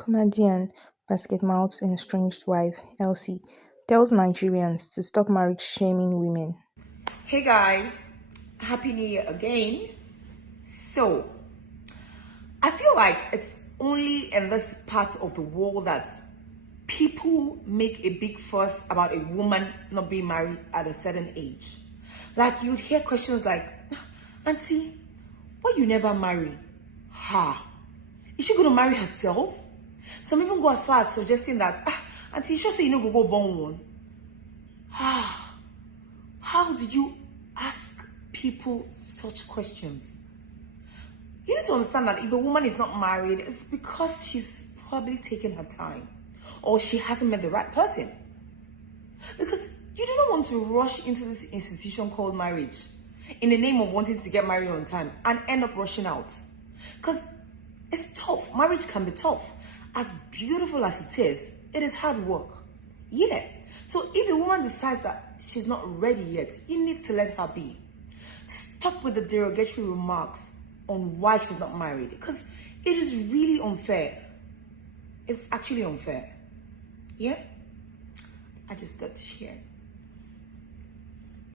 Comedian Basketmouth's estranged wife, Elsie, tells Nigerians to stop marriage shaming women. Hey guys, Happy New Year again. So, I feel like it's only in this part of the world that people make a big fuss about a woman not being married at a certain age. Like you'd hear questions like, Auntie, why you never marry? Ha! Is she gonna marry herself? Some even go as far as suggesting that, Auntie, you sure say you know go born one? How do you ask people such questions? You need to understand that if a woman is not married, it's because she's probably taking her time or she hasn't met the right person. Because you do not want to rush into this institution called marriage in the name of wanting to get married on time and end up rushing out. Because it's tough. Marriage can be tough. As beautiful as it is hard work. Yeah. So if a woman decides that she's not ready yet, you need to let her be. Stop with the derogatory remarks on why she's not married, because it is really unfair. It's actually unfair. Yeah? I just thought to share.